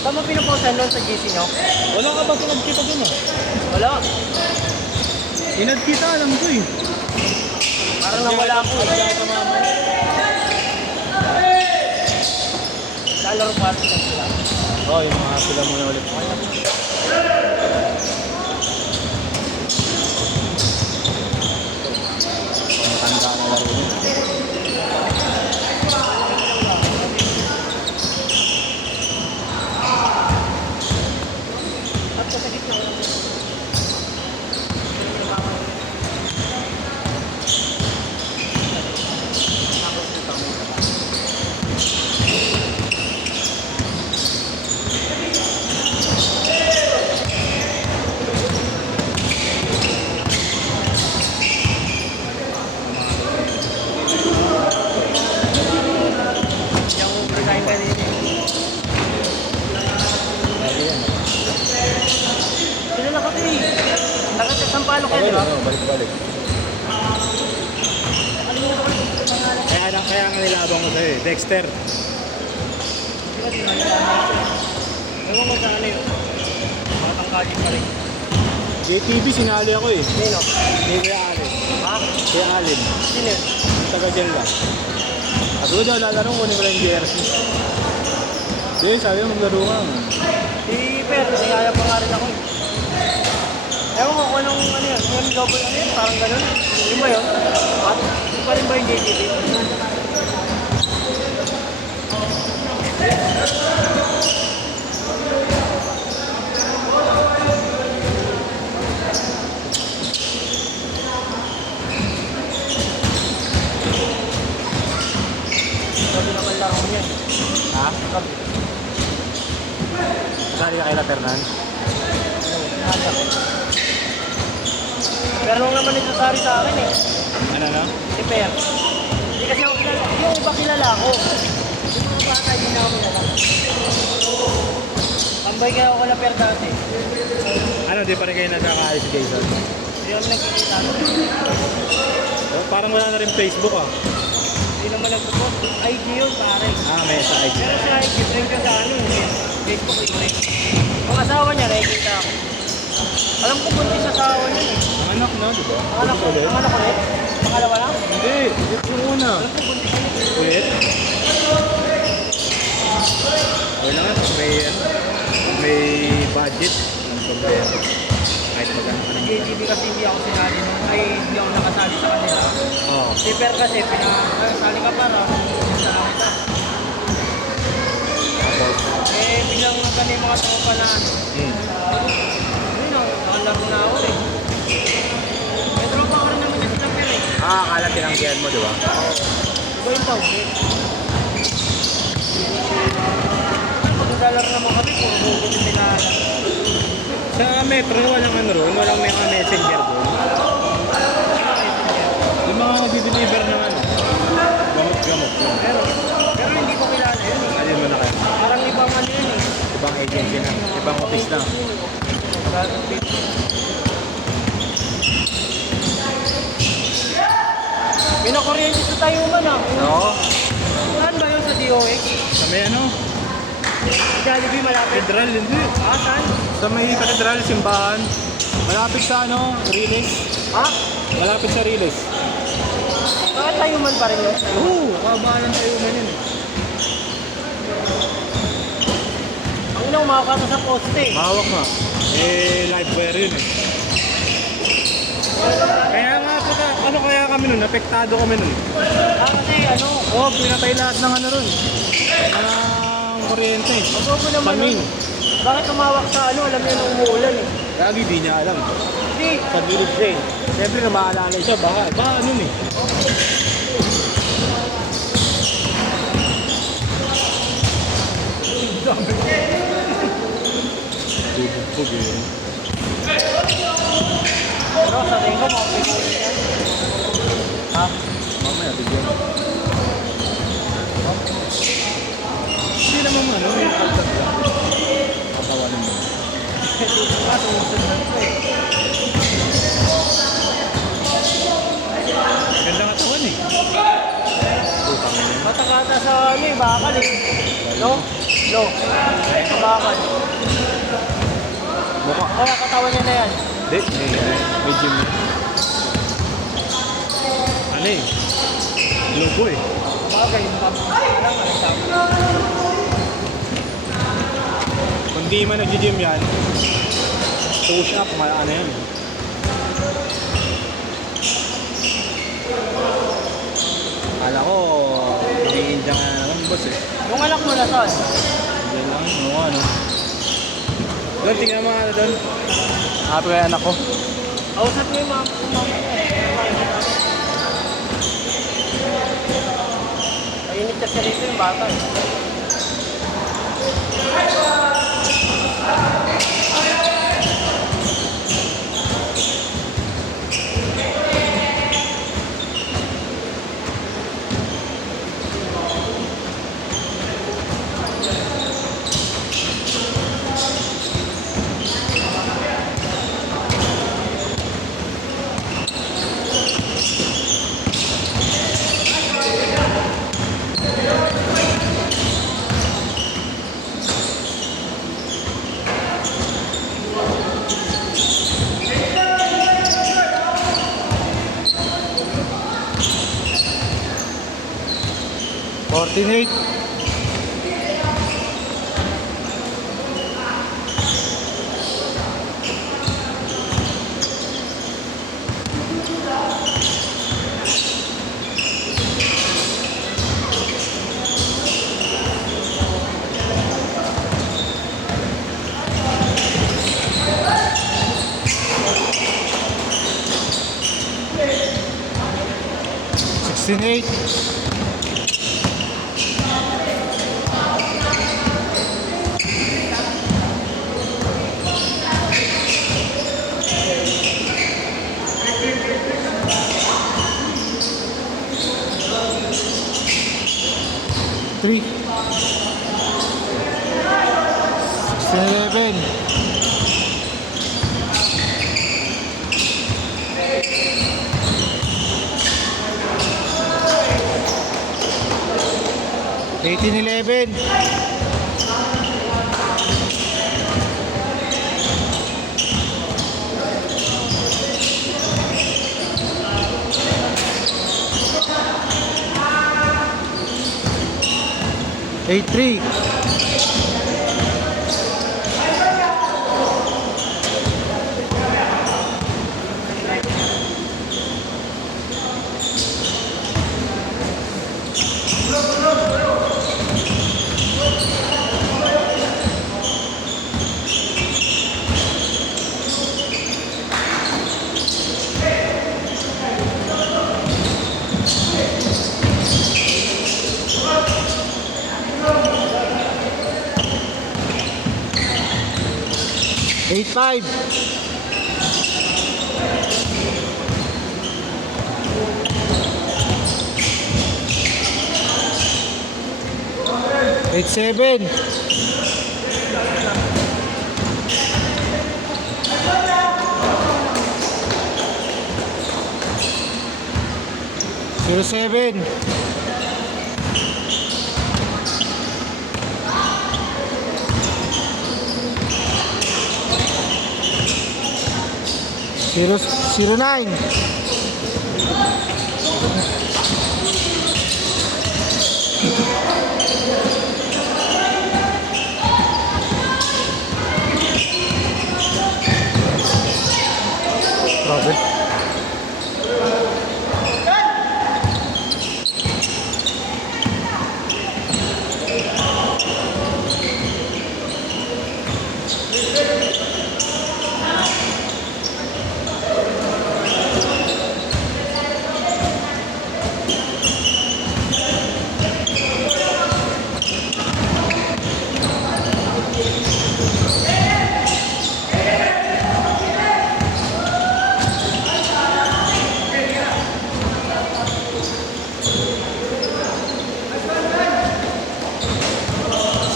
Tama pinuposan doon sa GC nyo? Wala ka ba sinad kita dun ah? Wala. Sinad kita, alam ko eh. Parang nawala ako. Lalaro party lang sila. Oo, yung mga sila muna ulit. Matanda na laro yun. At sa gitna ko lang. Yung design kanina. Lagi yan. Sino na kasi? Tagat sa Sampalo kayo, di ba? Oo, balik-balik. Kaya nga nilabang ko sa'yo eh. Dexter. Di ba di ba? Ewan ko saan yun. Mga tangkali pa rin. JTV sinali ako eh. Sino? Hindi kaya Alin. Ha? Kaya Alin. Sino yun? Taga dyan lang. Sabi ko daw, lalaro ko ni ko lang yung jersey. Hindi, sabi mo maglaro ka. Si Per, niyaya pa nga rin ako eh. Ewan ko kung anong ano yun. Yung double ano yun, parang ganun. Yung ba yun? Ha? Yung pa rin ba yung JTV? Sabi naman laro niyan. Ha? Sabi. Sali ka kay Laternan? Nasa. Pero nung naman nagsasari sa akin eh. Ano na? Si Per. Hindi kasi ako kilala. Yung iba kilala ako. Yung mga bata, hindi na ako kilala. Tambay kaya ako kala Per dati. Ano, di pa rin kayo nagkakaalis si Jason? Hindi naman nagkikita. Oh, parang wala na rin Facebook ah. Hindi naman nagpo-post. IG yun pare. Ah, may sa IG. Pero sa IG, friend ka sa ano yun. Facebook yun eh. Ang asawa niya, nakikita ako. Alam ko buntis sa asawa niya eh. Ang anak na, di ba? Ang anak ko ulit. Pangalawa lang. Hindi, yung una. Alam ko buntis ulit. Ulit? Okay lang pag may budget, ang problema. Kahit maganda ka Sa ng JTV kasi hindi ako sinali nun. Ay, hindi ako nakasali sa kanila. Oo. Si Per kasi, sali ka para. Sa kita. Eh, biglang nagkani mga tropa na ano. Yun o, nakalaro na ako eh. May tropa ko rin naman yung sila Per eh. Ah, akala tinanggihan mo, di ba? Iba yung tawag eh. Pag naglalaro naman kami, kung hugot yung tinala. Sa Metro, walang ano ron, walang may mga messenger doon. Yung mga nag-deliver ng ano, gamot-gamot. Pero hindi ko kilala yun eh. Alin mo na kayo? Parang ibang ano yun eh. Ibang agency na, ibang office na. Pinakuryente sa tayo man ah. Oo. Saan ba yun sa DOX? Sa may ano, Jollibee malapit. katedral, hindi. Ah, saan? Sa may katedral, simbahan. Malapit sa ano, Riles. Ha? Malapit sa Riles. Bakit tayo man pa rin yun? Oo, kabahalan tayo man yun. Ang ina umakata sa poste eh. Mahawak nga. Eh, live wire yun eh. Kaya nga, ano kaya kami nun? Apektado kami nun. Ah, kasi ano, Oo, pinatay lahat ng ano ron. Ng kuryente. magogo naman Pamin. nun. Bakit tumawak sa ano, alam niya nung umuulan eh. Lagi di niya alam. Hindi, Sa village siya eh. Siyempre na maalala siya, baka ano eh. Bubog eh. pero sa tingin ko, makapigil yan. Ha? Mamaya, bigyan. Hindi naman ano, yung kalsat lang. Katawanan mo. Dito nga, sumusunod ko eh. Ganda katawan eh. Putang ina. Matakata sa ano eh, bakal eh. No? Low. Bakal. Mukha. Kaya katawan niya na yan. Hindi, may gym na. Ano eh? Logo eh. Bagay, lang sabi. Kung di man nag-gym yan, push up, ano yan. Kala ko, hinihinda nga naman, boss eh. Yung anak mo na saan? Diyan lang, ano. Doon, tingnan mo ano doon. Happy kaya anak ko. Kausap mo yung mga Mainit kasi rito yung bata. 14-8. Sixteen-eight. 3 11 18-11 8-3 8-5 8-7 0-7 09 Grabe.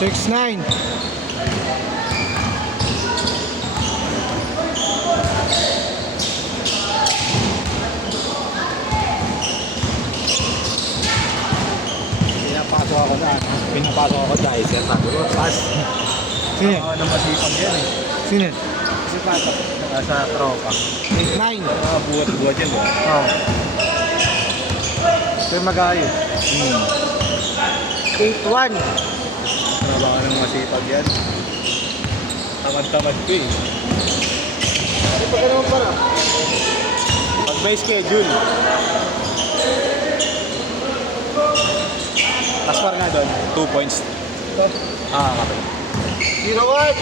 Six nine. Pinapasok ako na. pinapasok ako dahil sir, sabi ko, pass. Sino? Ako na masipag yan eh. Sino? Kasi pasok sa tropa. 8-9. Mga buhat-buhat yan, diba? Oh. Ito yung mag-ayos. 8-1. Baka nang masipag yan. Tamad-tamad ko eh. Ano pa naman para? Pag may schedule. Paswar nga doon, 2 points. Ah, kapit. 0-1.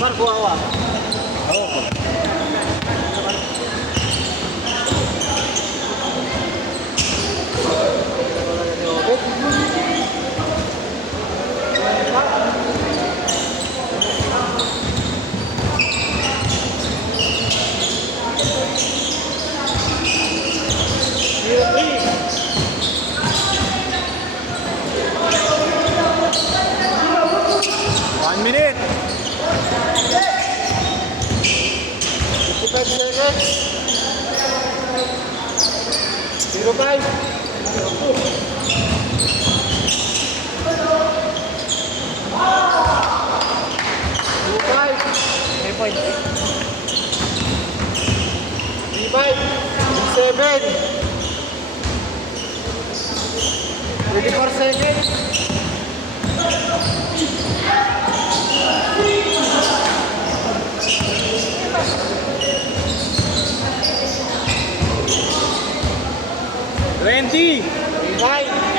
Marco Awa. Oo po. One minute. 55 seconds. 0-5. 2-5. 3 points. 3-5. 7. 24 seconds. Twenty. 5.